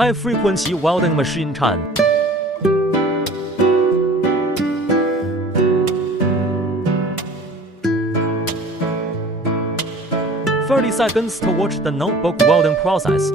high-frequency welding machine 10. 30 seconds to watch the notebook welding process.